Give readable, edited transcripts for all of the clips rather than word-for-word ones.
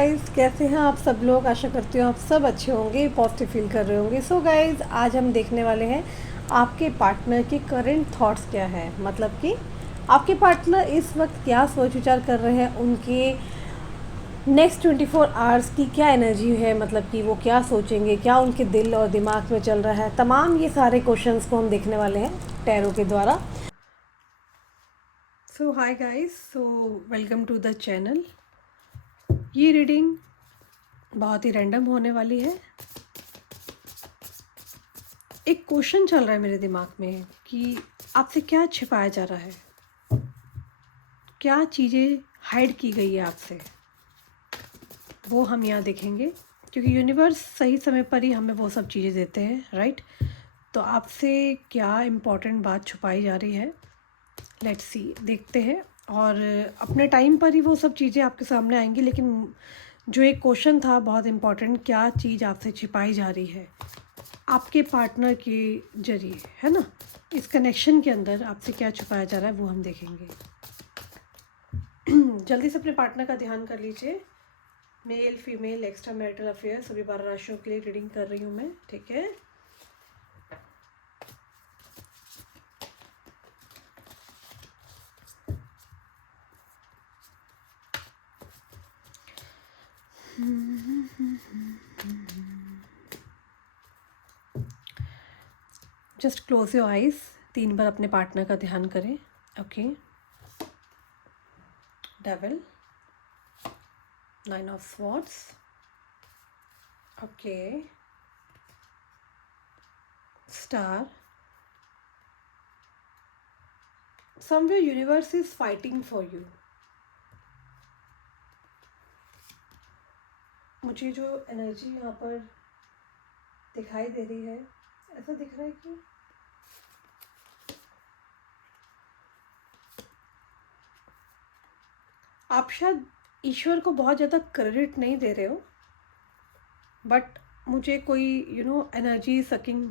Guys, कैसे हैं आप सब लोग। आशा करती हूँ आप सब अच्छे होंगे, पॉजिटिव फील कर रहे होंगे। सो गाइस, आज हम देखने वाले हैं आपके पार्टनर के करंट थॉट्स क्या है। मतलब कि आपके पार्टनर इस वक्त क्या सोच विचार कर रहे हैं, उनके नेक्स्ट 24 आवर्स की क्या एनर्जी है। मतलब कि वो क्या सोचेंगे, क्या उनके दिल और दिमाग में चल रहा है। तमाम ये सारे क्वेश्चंस को हम देखने वाले हैं टैरो के द्वारा। So hi guys, so welcome to the channel. ये रीडिंग बहुत ही रैंडम होने वाली है। एक क्वेश्चन चल रहा है मेरे दिमाग में कि आपसे क्या छिपाया जा रहा है, क्या चीज़ें हाइड की गई है आपसे, वो हम यहाँ देखेंगे। क्योंकि यूनिवर्स सही समय पर ही हमें वो सब चीज़ें देते हैं, राइट। तो आपसे क्या इम्पोर्टेंट बात छुपाई जा रही है, लेट्स सी, देखते हैं। और अपने टाइम पर ही वो सब चीज़ें आपके सामने आएंगी। लेकिन जो एक क्वेश्चन था बहुत इम्पोर्टेंट, क्या चीज़ आपसे छिपाई जा रही है आपके पार्टनर के जरिए, है ना। इस कनेक्शन के अंदर आपसे क्या छुपाया जा रहा है वो हम देखेंगे। जल्दी से अपने पार्टनर का ध्यान कर लीजिए। Male, female, extra marital affair, सभी 12 राशियों के लिए रीडिंग कर रही हूँ मैं, ठीक है। जस्ट क्लोज योर आइज, 3 बार अपने पार्टनर का ध्यान करें। Okay. Devil, 9 of swords, okay, star. Somewhere universe is fighting for you. मुझे जो एनर्जी यहाँ पर दिखाई दे रही है, ऐसा दिख रहा है कि आप शायद ईश्वर को बहुत ज़्यादा क्रेडिट नहीं दे रहे हो, बट मुझे कोई energy sucking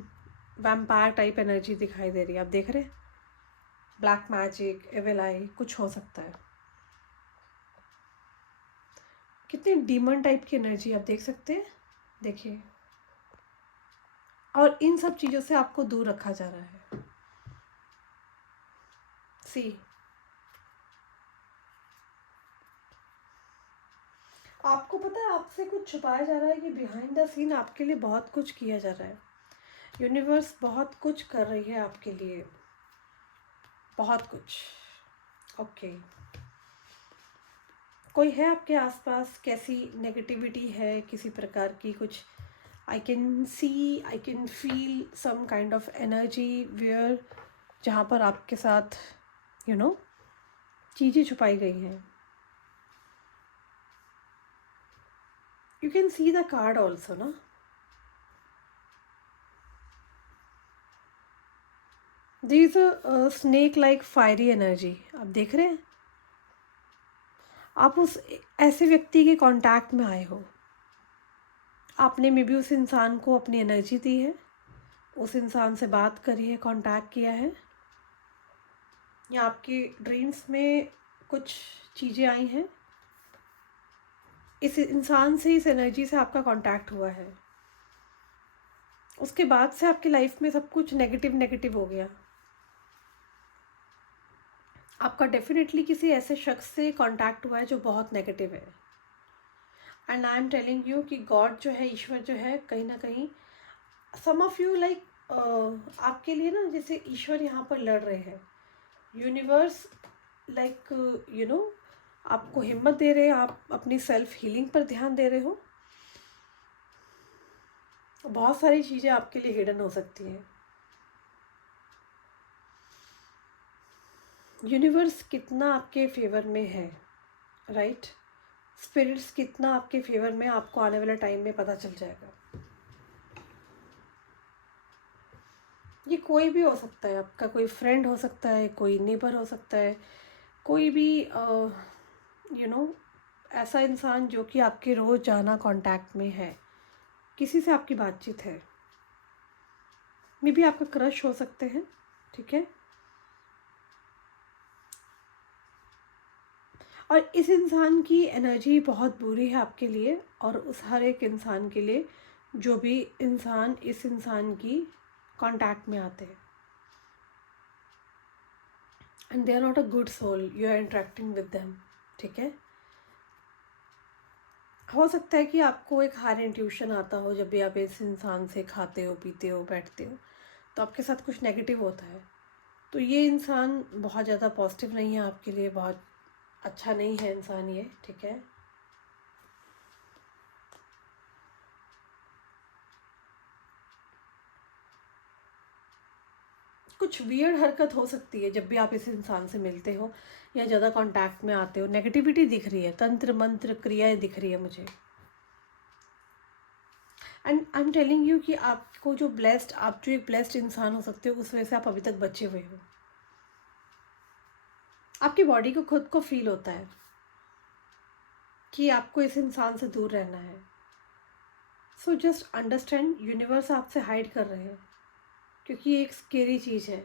vampire type energy दिखाई दे रही है। आप देख रहे हैं, ब्लैक मैजिक, एविल आई, कुछ हो सकता है। कितनी डीमन टाइप की एनर्जी आप देख सकते हैं, देखिए। और इन सब चीज़ों से आपको दूर रखा जा रहा है। सी, आपको पता है आपसे कुछ छुपाया जा रहा है कि बिहाइंड द सीन आपके लिए बहुत कुछ किया जा रहा है। यूनिवर्स बहुत कुछ कर रही है आपके लिए, बहुत कुछ। ओके। कोई है आपके आसपास, कैसी नेगेटिविटी है किसी प्रकार की, कुछ I can see, I can feel some kind of energy where, जहाँ पर आपके साथ चीज़ें छुपाई गई हैं। You can see the card also ना। There is a snake like fiery energy, आप देख रहे हैं। आप उस ऐसे व्यक्ति के कांटेक्ट में आए हो, आपने मे बी उस इंसान को अपनी एनर्जी दी है, उस इंसान से बात करी है, कांटेक्ट किया है, या आपके ड्रीम्स में कुछ चीज़ें आई हैं। इस इंसान से, इस एनर्जी से आपका कांटेक्ट हुआ है। उसके बाद से आपकी लाइफ में सब कुछ नेगेटिव नेगेटिव हो गया। आपका डेफिनेटली किसी ऐसे शख्स से कांटेक्ट हुआ है जो बहुत नेगेटिव है। And I am telling you कि गॉड जो है, ईश्वर जो है, कहीं ना कहीं सम ऑफ यू लाइक आपके लिए ना, जैसे ईश्वर यहाँ पर लड़ रहे हैं। यूनिवर्स लाइक आपको हिम्मत दे रहे हैं, आप अपनी सेल्फ हीलिंग पर ध्यान दे रहे हो। बहुत सारी चीज़ें आपके लिए हिडन हो सकती हैं। यूनिवर्स कितना आपके फेवर में है, राइट। स्पिरिट्स कितना आपके फेवर में, आपको आने वाले टाइम में पता चल जाएगा। ये कोई भी हो सकता है, आपका कोई फ्रेंड हो सकता है, कोई नेबर हो सकता है, कोई भी ऐसा इंसान जो कि आपके रोज़ाना कांटेक्ट में है, किसी से आपकी बातचीत है। मे बी आपका क्रश हो सकते हैं, ठीक है। और इस इंसान की एनर्जी बहुत बुरी है आपके लिए और उस हर एक इंसान के लिए जो भी इंसान इस इंसान की कांटेक्ट में आते हैं। And they are not a good soul, you are interacting with them, ठीक है। हो सकता है कि आपको एक हायर इंट्यूशन आता हो जब भी आप इस इंसान से खाते हो, पीते हो, बैठते हो, तो आपके साथ कुछ नेगेटिव होता है। तो ये इंसान बहुत ज़्यादा पॉजिटिव नहीं है आपके लिए, बहुत अच्छा नहीं है इंसान ये, ठीक है। कुछ वियर्ड हरकत हो सकती है जब भी आप इस इंसान से मिलते हो या ज़्यादा कांटेक्ट में आते हो। नेगेटिविटी दिख रही है, तंत्र मंत्र क्रियाएं दिख रही है मुझे। And I am telling you कि आपको जो ब्लेस्ड, आप जो एक ब्लेस्ड इंसान हो सकते हो, उस वजह से आप अभी तक बचे हुए हो। आपकी बॉडी को खुद को फील होता है कि आपको इस इंसान से दूर रहना है। सो जस्ट अंडरस्टैंड, यूनिवर्स आपसे हाइड कर रहे हैं क्योंकि ये एक स्केरी चीज़ है।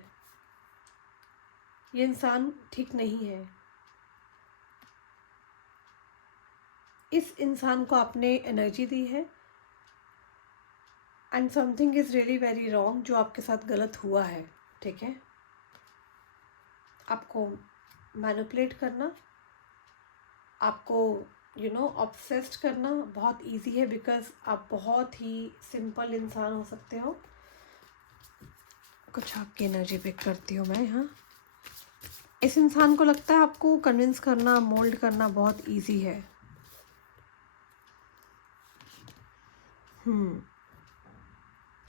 ये इंसान ठीक नहीं है। इस इंसान को आपने एनर्जी दी है and something is really very wrong जो आपके साथ गलत हुआ है, ठीक है। आपको मैनिपुलेट करना, आपको ऑब्सेस्ड करना बहुत इजी है बिकॉज आप बहुत ही सिंपल इंसान हो सकते हो। कुछ आपकी एनर्जी पिक करती हूँ मैं यहाँ। इस इंसान को लगता है आपको कन्विंस करना, मोल्ड करना बहुत इजी है।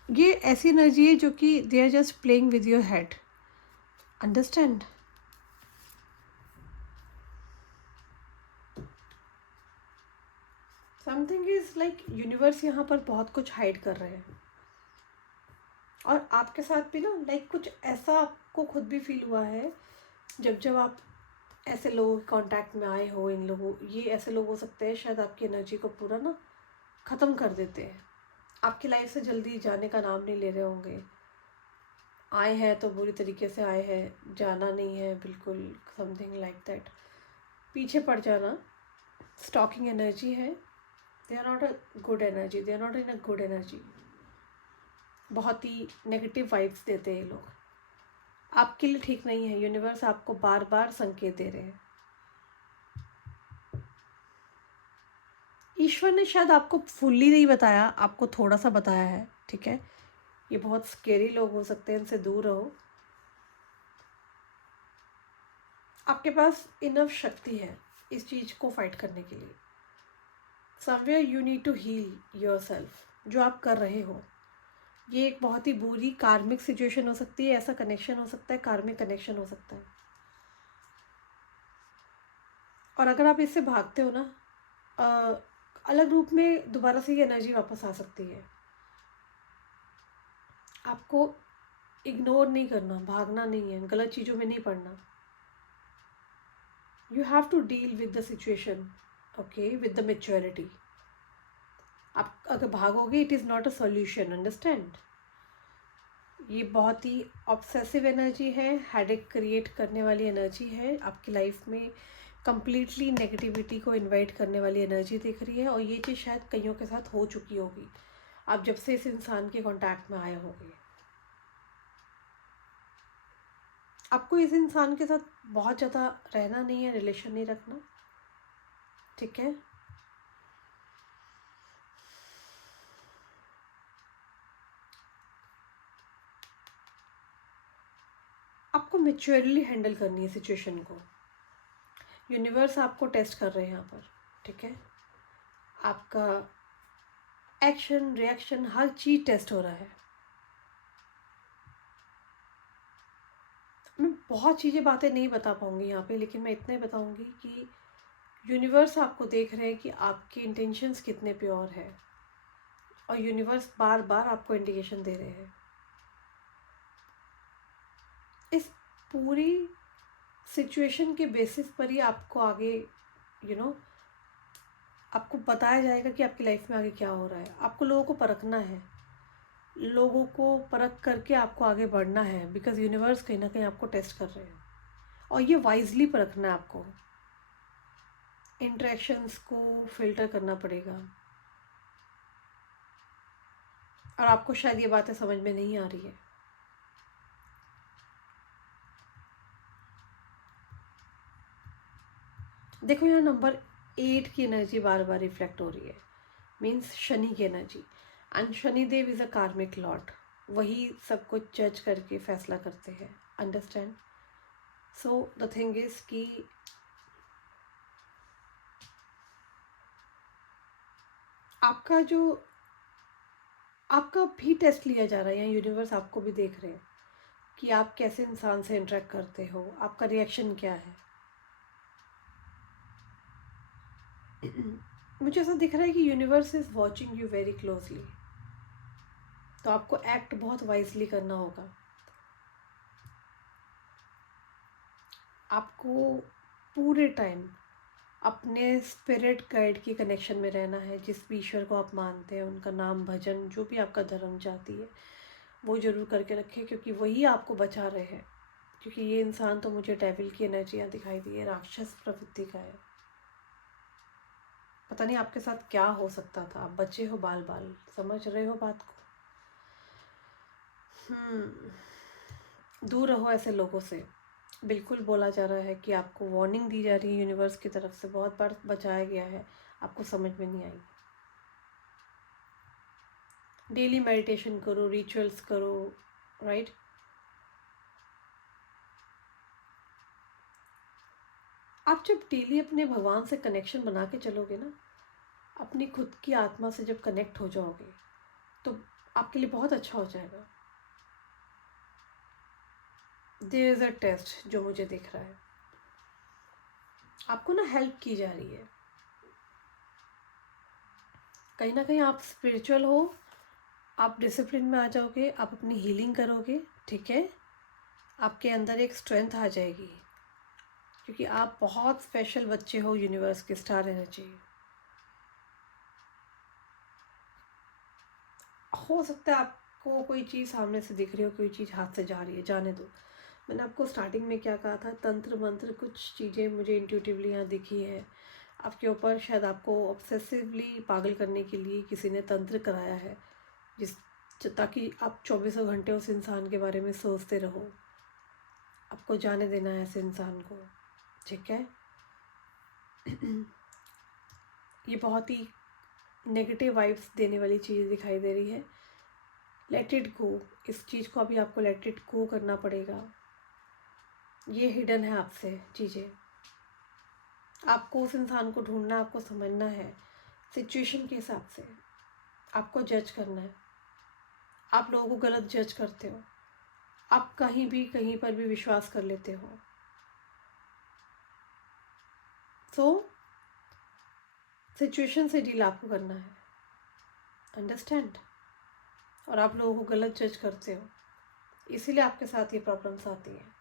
ये ऐसी एनर्जी है जो कि they are just playing with your head, understand. Something is like universe यहाँ पर बहुत कुछ हाइड कर रहे हैं और आपके साथ भी ना लाइक कुछ ऐसा आपको खुद भी फील हुआ है जब जब आप ऐसे लोगों के कांटेक्ट में आए हो। इन लोगों, ये ऐसे लोग हो सकते हैं शायद आपकी एनर्जी को पूरा ना ख़त्म कर देते हैं, आपकी लाइफ से जल्दी जाने का नाम नहीं ले रहे होंगे। आए हैं तो बुरी तरीके से आए हैं, जाना नहीं है बिल्कुल, समथिंग लाइक दैट। पीछे पड़ जाना, स्टॉकिंग एनर्जी है। They are not a good energy, they are not in a good energy. बहुत ही नेगेटिव वाइब्स देते हैं ये लोग, आपके लिए ठीक नहीं है। यूनिवर्स आपको बार बार संकेत दे रहे हैं। ईश्वर ने शायद आपको फुल्ली नहीं बताया, आपको थोड़ा सा बताया है, ठीक है। ये बहुत स्केरी लोग हो सकते हैं, इनसे दूर रहो। आपके पास इनफ शक्ति है इस चीज़ को फाइट करने के लिए। Somewhere you need to heal yourself, जो आप कर रहे हो। ये एक बहुत ही बुरी कार्मिक सिचुएशन हो सकती है, ऐसा कनेक्शन हो सकता है, कार्मिक कनेक्शन हो सकता है। और अगर आप इससे भागते हो ना, अलग रूप में दोबारा से ये एनर्जी वापस आ सकती है। आपको इग्नोर नहीं करना, भागना नहीं है, गलत चीज़ों में नहीं पड़ना। You have to deal with the situation, okay, with the maturity. आप अगर भागोगे, it is not a solution, understand. ये बहुत ही ऑब्सेसिव एनर्जी है, हेडेक क्रिएट करने वाली एनर्जी है, आपकी लाइफ में कंप्लीटली नेगेटिविटी को इनवाइट करने वाली एनर्जी दिख रही है। और ये चीज़ शायद कईयों के साथ हो चुकी होगी, आप जब से इस इंसान के कांटेक्ट में आए होंगे। आपको इस इंसान के साथ बहुत ज़्यादा रहना नहीं है, रिलेशन नहीं रखना, ठीक है। आपको मैच्योरली हैंडल करनी है सिचुएशन को। यूनिवर्स आपको टेस्ट कर रहे हैं यहाँ पर, ठीक है। आपका एक्शन, रिएक्शन, हर चीज़ टेस्ट हो रहा है। मैं बहुत चीज़ें, बातें नहीं बता पाऊँगी यहाँ पे, लेकिन मैं इतना ही बताऊँगी कि यूनिवर्स आपको देख रहे हैं कि आपके इंटेंशंस कितने प्योर है। और यूनिवर्स बार बार आपको इंडिकेशन दे रहे हैं। इस पूरी सिचुएशन के बेसिस पर ही आपको आगे आपको बताया जाएगा कि आपकी लाइफ में आगे क्या हो रहा है। आपको लोगों को परखना है, लोगों को परख करके आपको आगे बढ़ना है, बिकॉज यूनिवर्स कहीं ना कहीं आपको टेस्ट कर रहे हैं और ये वाइजली परखना है आपको। इंटरेक्शंस को फिल्टर करना पड़ेगा। और आपको शायद ये बातें समझ में नहीं आ रही है। देखो यहाँ नंबर 8 की एनर्जी बार बार रिफ्लेक्ट हो रही है, मीन्स शनि की energy. And Shani Dev is a karmic lord, वही सब कुछ जज करके फैसला करते हैं। Understand? So the thing is कि आपका जो आपका भी टेस्ट लिया जा रहा है, या यूनिवर्स आपको भी देख रहे हैं कि आप कैसे इंसान से इंटरेक्ट करते हो, आपका रिएक्शन क्या है। मुझे ऐसा दिख रहा है कि universe is watching you very closely, तो आपको एक्ट बहुत वाइजली करना होगा। आपको पूरे टाइम अपने स्पिरिट गाइड की कनेक्शन में रहना है। जिस भी ईश्वर को आप मानते हैं, उनका नाम भजन जो भी आपका धर्म चाहती है वो ज़रूर करके रखें, क्योंकि वही आपको बचा रहे हैं। क्योंकि ये इंसान तो मुझे डेविल की एनर्जियाँ दिखाई दी है, राक्षस प्रवृत्ति का है। पता नहीं आपके साथ क्या हो सकता था, आप बच्चे हो बाल बाल, समझ रहे हो बात को? दूर रहो ऐसे लोगों से। बिल्कुल बोला जा रहा है कि आपको वार्निंग दी जा रही है यूनिवर्स की तरफ से, बहुत बार बचाया गया है, आपको समझ में नहीं आई। डेली मेडिटेशन करो, रिचुअल्स करो, राइट? आप जब डेली अपने भगवान से कनेक्शन बना के चलोगे ना, अपनी खुद की आत्मा से जब कनेक्ट हो जाओगे, तो आपके लिए बहुत अच्छा हो जाएगा। देयर इज़ अ टेस्ट जो मुझे दिख रहा है, आपको ना हेल्प की जा रही है। कहीं ना कहीं आप स्पिरिचुअल हो, आप डिसिप्लिन में आ जाओगे, आप अपनी हीलिंग करोगे, ठीक है? आपके अंदर एक स्ट्रेंथ आ जाएगी, क्योंकि आप बहुत स्पेशल बच्चे हो यूनिवर्स के, स्टार एनर्जी। हो सकता है आपको कोई चीज़ सामने से दिख रही हो, कोई चीज़ हाथ से जा रही है, जाने दो। मैंने आपको स्टार्टिंग में क्या कहा था, तंत्र मंत्र कुछ चीज़ें मुझे इंट्यूटिवली यहाँ दिखी है आपके ऊपर। शायद आपको ऑब्सेसिवली पागल करने के लिए किसी ने तंत्र कराया है, जिस ताकि आप 24 घंटे उस इंसान के बारे में सोचते रहो। आपको जाने देना है ऐसे इंसान को, ठीक है? ये बहुत ही नेगेटिव वाइब्स देने वाली चीज़ दिखाई दे रही है। लेट इट गो, इस चीज़ को अभी आपको लेट इट गो करना पड़ेगा। ये हिडन है आपसे चीज़ें, आपको उस इंसान को ढूंढना, आपको समझना है सिचुएशन के हिसाब से, आपको जज करना है। आप लोगों को गलत जज करते हो, आप कहीं पर भी विश्वास कर लेते हो। तो सिचुएशन से डील आपको करना है, अंडरस्टैंड? और आप लोगों को गलत जज करते हो, इसीलिए आपके साथ ये प्रॉब्लम्स आती हैं।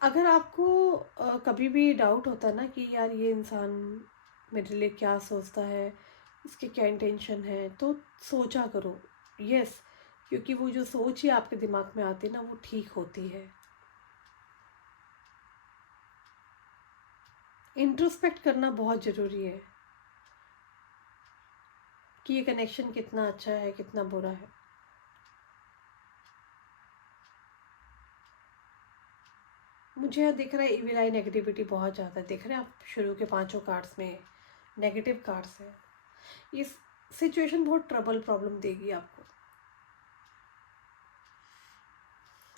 अगर आपको कभी भी डाउट होता है ना कि यार ये इंसान मेरे लिए क्या सोचता है, इसके क्या इंटेंशन है, तो सोचा करो। यस, क्योंकि वो जो सोच ही आपके दिमाग में आती है ना, वो ठीक होती है। इंट्रोस्पेक्ट करना बहुत ज़रूरी है कि ये कनेक्शन कितना अच्छा है, कितना बुरा है। मुझे यहाँ दिख रहा है इविल आई नेगेटिविटी बहुत ज़्यादा दिख रहा है। आप शुरू के 5 कार्ड्स में नेगेटिव कार्ड्स हैं। ये सिचुएशन बहुत ट्रबल प्रॉब्लम देगी आपको।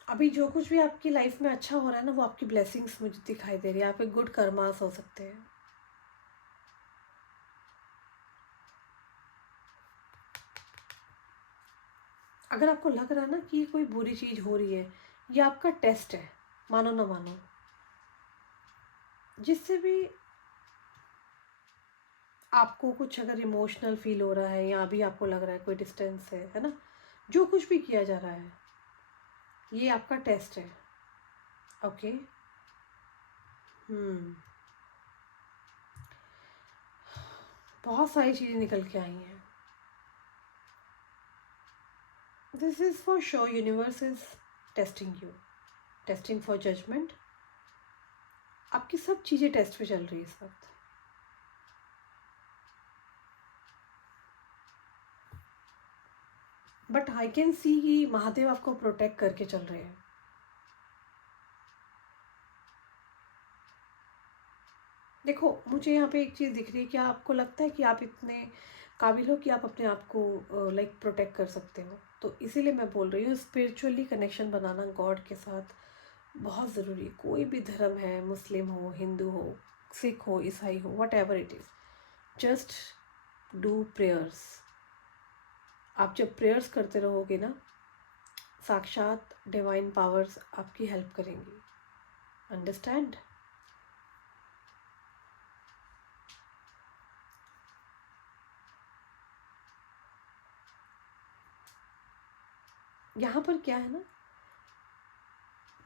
अभी जो कुछ भी आपकी लाइफ में अच्छा हो रहा है ना, वो आपकी ब्लेसिंग्स मुझे दिखाई दे रही है। आपके गुड कर्मास हो सकते हैं। अगर आपको लग रहा है ना कि कोई बुरी चीज़ हो रही है, ये आपका टेस्ट है, मानो ना मानो। जिससे भी आपको कुछ अगर इमोशनल फील हो रहा है, या अभी आपको लग रहा है कोई डिस्टेंस है ना, जो कुछ भी किया जा रहा है, ये आपका टेस्ट है। ओके? बहुत सारी चीज़ें निकल के आई हैं। This is for show, universe is testing you, testing for judgement. आपकी सब चीज़ें टेस्ट पे चल रही है इस वक्त। बट आई कैन सी कि महादेव आपको प्रोटेक्ट करके चल रहे हैं। देखो, मुझे यहाँ पे एक चीज़ दिख रही है, क्या आपको लगता है कि आप इतने काबिल हो कि आप अपने आप को लाइक प्रोटेक्ट कर सकते हो? तो इसीलिए मैं बोल रही हूँ, स्पिरिचुअली कनेक्शन बनाना गॉड के साथ बहुत ज़रूरी है। कोई भी धर्म है, मुस्लिम हो, हिंदू हो, सिख हो, ईसाई हो, what ever it is, just do prayers. आप जब प्रेयर्स करते रहोगे ना, साक्षात डिवाइन पावर्स आपकी हेल्प करेंगी। अंडरस्टैंड? यहाँ पर क्या है ना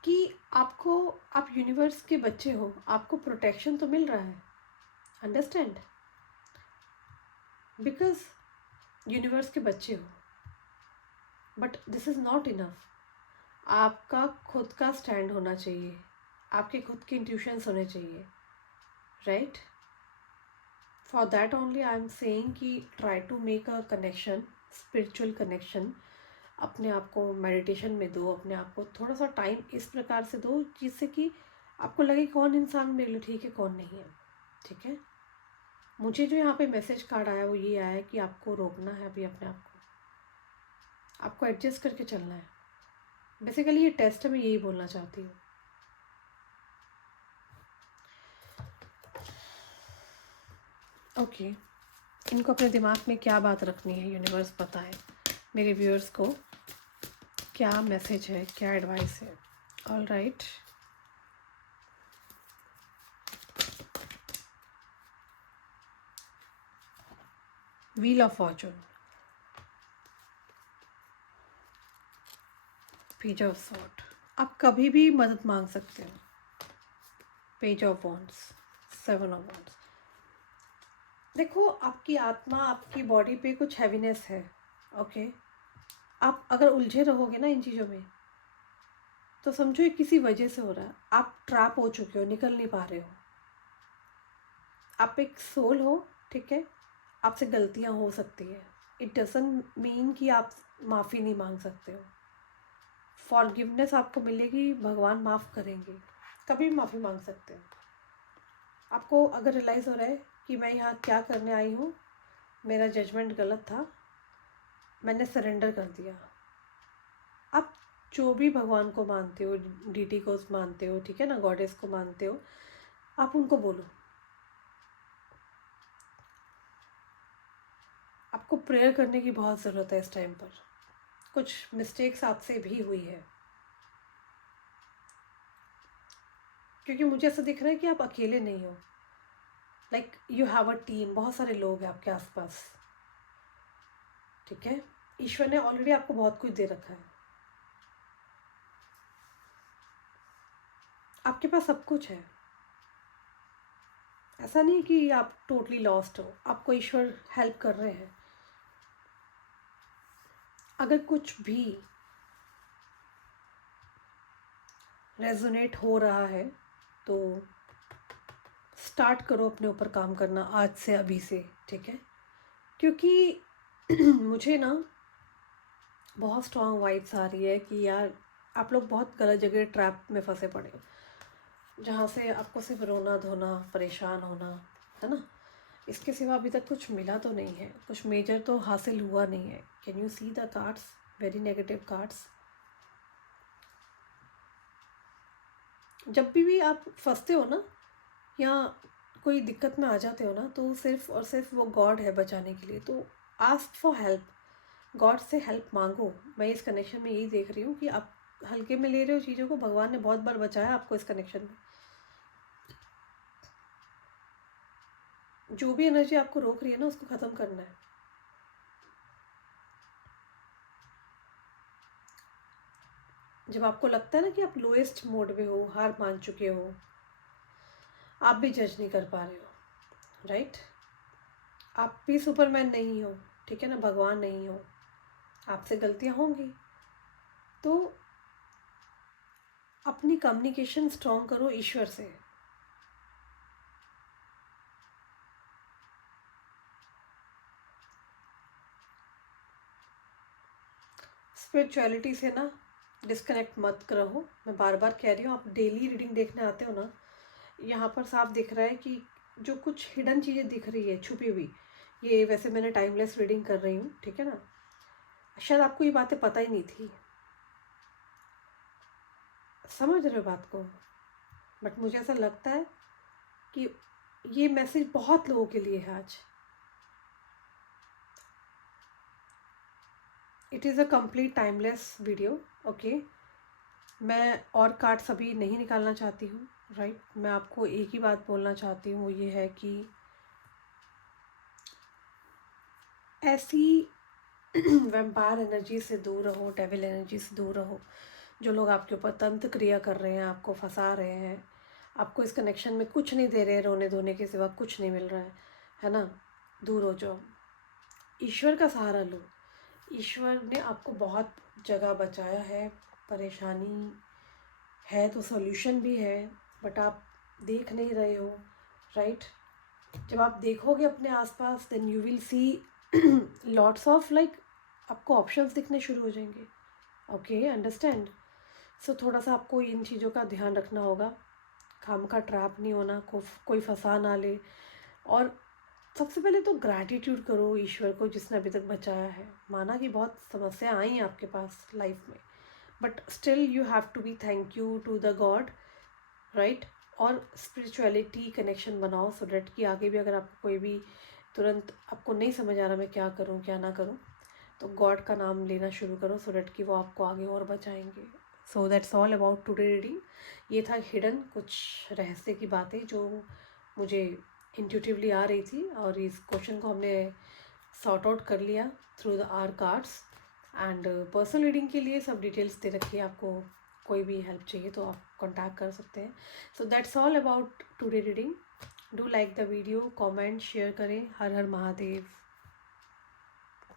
कि आपको, आप यूनिवर्स के बच्चे हो, आपको प्रोटेक्शन तो मिल रहा है। अंडरस्टैंड? बिकॉज यूनिवर्स के बच्चे हो, but this is not enough. आपका खुद का स्टैंड होना चाहिए, आपके खुद के इंट्यूशंस होने चाहिए, right? For that only I am saying कि try to make a connection, spiritual connection. अपने आप को मेडिटेशन में दो, अपने आप को थोड़ा सा टाइम इस प्रकार से दो जिससे कि आपको लगे कौन इंसान मेरे लिए ठीक है, कौन नहीं है। ठीक है? मुझे जो यहाँ पे मैसेज कार्ड आया वो ये आया है कि आपको रोकना है अभी अपने आप को, आपको एडजस्ट करके चलना है। बेसिकली ये टेस्ट है, मैं यही बोलना चाहती हूँ। ओके, इनको अपने दिमाग में क्या बात रखनी है, यूनिवर्स बताए मेरे व्यूअर्स को क्या मैसेज है, क्या एडवाइस है। All right, wheel of Fortune, page of sword, आप कभी भी मदद मांग सकते हो। Page of wands, seven of wands. देखो, आपकी आत्मा, आपकी बॉडी पे कुछ हैवीनेस है। ओके, आप अगर उलझे रहोगे ना इन चीज़ों में तो समझो ये किसी वजह से हो रहा है। आप ट्रैप हो चुके हो, निकल नहीं पा रहे हो। आप एक सोल हो, ठीक है? आपसे गलतियां हो सकती है। इट डजंट मीन कि आप माफ़ी नहीं मांग सकते हो। फॉरगिवनेस आपको मिलेगी, भगवान माफ़ करेंगे, कभी भी माफ़ी मांग सकते हो। आपको अगर रियलाइज़ हो रहा है कि मैं यहाँ क्या करने आई हूँ, मेरा जजमेंट गलत था, मैंने सरेंडर कर दिया। आप जो भी भगवान को मानते हो, डीटी को मानते हो, ठीक है ना, गॉडेस को मानते हो, आप उनको बोलो। आपको प्रेयर करने की बहुत ज़रूरत है इस टाइम पर। कुछ मिस्टेक्स आपसे भी हुई है, क्योंकि मुझे ऐसा दिख रहा है कि आप अकेले नहीं हो। Like you have a team, बहुत सारे लोग हैं आपके आसपास। ठीक है? ईश्वर ने ऑलरेडी आपको बहुत कुछ दे रखा है, आपके पास सब कुछ है। ऐसा नहीं कि आप टोटली लॉस्ट हो, आपको ईश्वर हेल्प कर रहे हैं। अगर कुछ भी रेजोनेट हो रहा है तो स्टार्ट करो अपने ऊपर काम करना आज से, अभी से। ठीक है? क्योंकि मुझे ना बहुत स्ट्रॉन्ग वाइब्स आ रही है कि यार आप लोग बहुत गलत जगह ट्रैप में फंसे पड़े हो, जहाँ से आपको सिर्फ रोना धोना, परेशान होना, है ना? इसके सिवा अभी तक कुछ मिला तो नहीं है, कुछ मेजर तो हासिल हुआ नहीं है। Can you see the cards? Very negative cards. जब भी आप फंसते हो ना या कोई दिक्कत में आ जाते हो ना, तो सिर्फ और सिर्फ वो गॉड है बचाने के लिए। तो आस्क फॉर हेल्प, गॉड से हेल्प मांगो। मैं इस कनेक्शन में यही देख रही हूँ कि आप हल्के में ले रहे हो चीज़ों को, भगवान ने बहुत बार बचाया आपको इस कनेक्शन में। जो भी एनर्जी आपको रोक रही है ना, उसको ख़त्म करना है। जब आपको लगता है ना कि आप लोएस्ट मोड में हो, हार मान चुके हो, आप भी जज नहीं कर पा रहे हो, राइट? आप भी सुपरमैन नहीं हो, ठीक है ना, भगवान नहीं हो। आपसे गलतियां होंगी, तो अपनी कम्युनिकेशन स्ट्रॉन्ग करो ईश्वर से। स्पिरिचुअलिटी से ना डिस्कनेक्ट मत करो। मैं बार बार कह रही हूँ, आप डेली रीडिंग देखने आते हो ना, यहाँ पर साफ दिख रहा है कि जो कुछ हिडन चीज़ें दिख रही है छुपी हुई, ये वैसे मैंने टाइमलेस रीडिंग कर रही हूँ, ठीक है ना, शायद आपको ये बातें पता ही नहीं थी, समझ रहे हो बात को, बट मुझे ऐसा लगता है कि ये मैसेज बहुत लोगों के लिए है आज। It is a complete timeless video, okay. मैं और कार्ड्स अभी नहीं निकालना चाहती हूँ, राइट। मैं आपको एक ही बात बोलना चाहती हूँ, वो ये है कि ऐसी वैम्पायर एनर्जी से दूर रहो, डेविल एनर्जी से दूर रहो, जो लोग आपके ऊपर तंत्र क्रिया कर रहे हैं, आपको फंसा रहे हैं, आपको इस कनेक्शन में कुछ नहीं दे रहे हैं, रोने धोने के सिवा कुछ नहीं मिल रहा है ना, दूर हो जाओ। ईश्वर का सहारा लो। ईश्वर ने आपको बहुत जगह बचाया है, परेशानी है तो सॉल्यूशन भी है, बट आप देख नहीं रहे हो, राइट। जब आप देखोगे अपने आसपास, then you will see lots of like, आपको ऑप्शंस दिखने शुरू हो जाएंगे, ओके, अंडरस्टैंड। सो थोड़ा सा आपको इन चीज़ों का ध्यान रखना होगा, काम का ट्रैप नहीं होना, कोई फंसा ना ले। और सबसे पहले तो ग्रैटिट्यूड करो ईश्वर को जिसने अभी तक बचाया है। माना कि बहुत समस्या आई आपके पास लाइफ में, but still you have to be thank you to the god, right. और स्पिरिचुअलिटी कनेक्शन बनाओ, सो डैट कि आगे भी अगर आपको कोई भी तुरंत आपको नहीं समझ आ रहा मैं क्या करूँ क्या ना करूँ, तो गॉड का नाम लेना शुरू करो, सो डैट कि वो आपको आगे और बचाएंगे। So that's all about today reading. ये था हिडन कुछ रहस्य की बातें जो मुझे इंट्यूटिवली आ रही थी, और इस क्वेश्चन को हमने सॉर्ट आउट कर लिया through the our cards. And personal reading के लिए सब डिटेल्स दे रखी है, आपको कोई भी हेल्प चाहिए तो आप कांटेक्ट कर सकते हैं। So that's all about today reading. Do like the video, comment, share करें। हर हर महादेव।